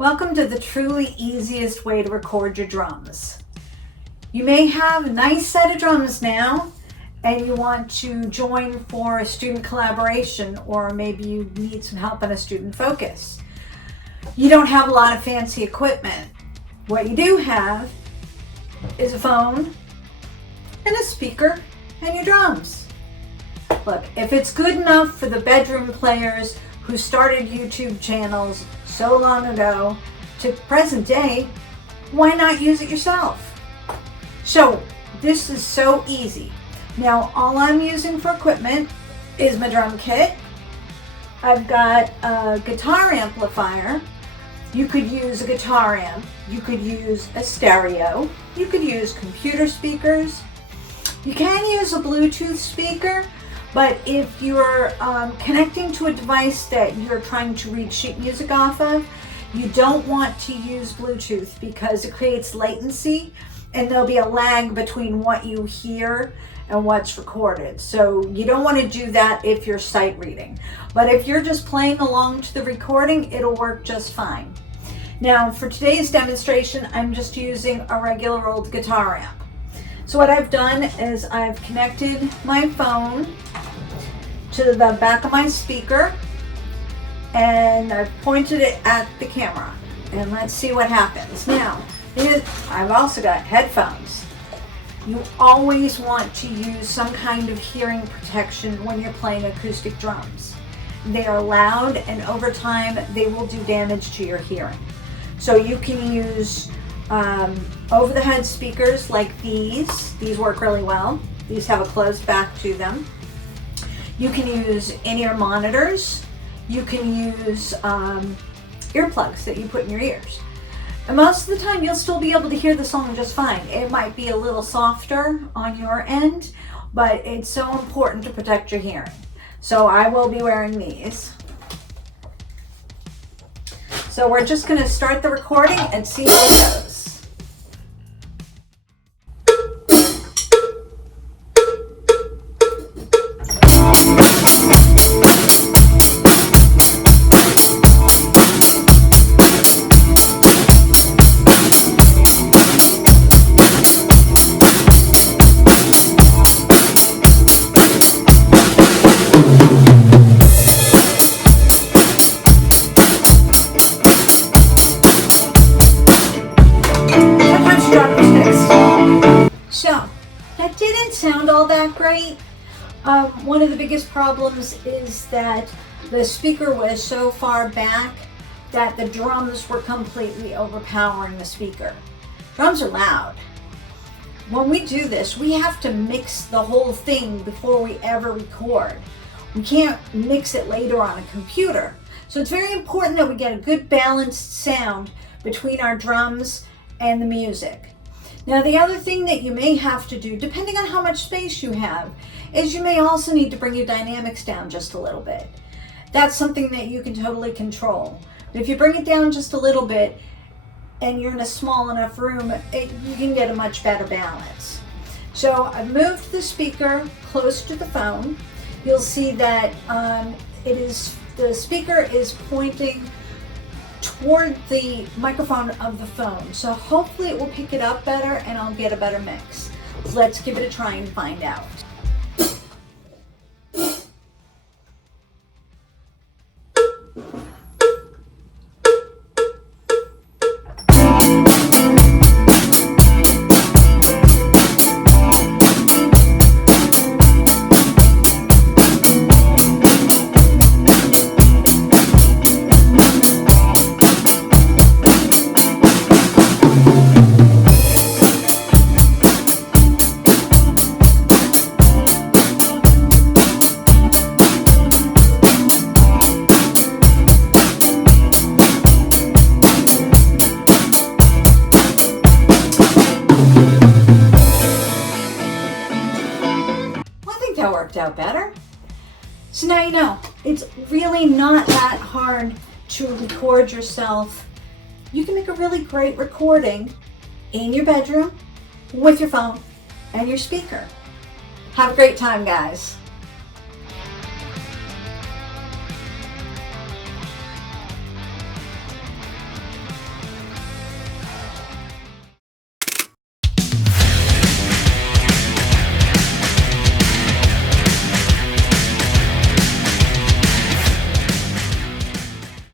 Welcome to the truly easiest way to record your drums. You may have a nice set of drums now and you want to join for a student collaboration, or maybe you need some help in a student focus. You don't have a lot of fancy equipment. What you do have is a phone and a speaker and your drums. Look, if it's good enough for the bedroom players who started YouTube channels so long ago to present day, why not use it yourself? So this is so easy. Now all I'm using for equipment is my drum kit. I've got a guitar amplifier. You could use a guitar amp. You could use a stereo. You could use computer speakers. You can use a Bluetooth speaker, but if you're connecting to a device that you're trying to read sheet music off of, you don't want to use Bluetooth because it creates latency and there'll be a lag between what you hear and what's recorded. So you don't want to do that if you're sight reading. But if you're just playing along to the recording, it'll work just fine. Now for today's demonstration, I'm just using a regular old guitar amp. So what I've done is I've connected my phone to the back of my speaker and I've pointed it at the camera, and let's see what happens. Now, I've also got headphones. You always want to use some kind of hearing protection when you're playing acoustic drums. They are loud and over time they will do damage to your hearing. So you can use over-the-head speakers like these. These work really well. These have a closed back to them. You can use in-ear monitors. You can use earplugs that you put in your ears. And most of the time you'll still be able to hear the song just fine. It might be a little softer on your end, but it's so important to protect your hearing. So I will be wearing these. So we're just going to start the recording and see how it goes. So that didn't sound all that great. One of the biggest problems is that the speaker was so far back that the drums were completely overpowering the speaker. Drums are loud. When we do this, we have to mix the whole thing before we ever record. We can't mix it later on a computer. So it's very important that we get a good balanced sound between our drums and the music. Now the other thing that you may have to do, depending on how much space you have, is you may also need to bring your dynamics down just a little bit. That's something that you can totally control. But if you bring it down just a little bit and you're in a small enough room, you can get a much better balance. So I've moved the speaker close to the phone. You'll see that the speaker is pointing toward the microphone of the phone. So hopefully it will pick it up better and I'll get a better mix. Let's give it a try and find out. That worked out better. So now you know, it's really not that hard to record yourself. You can make a really great recording in your bedroom with your phone and your speaker. Have a great time, guys.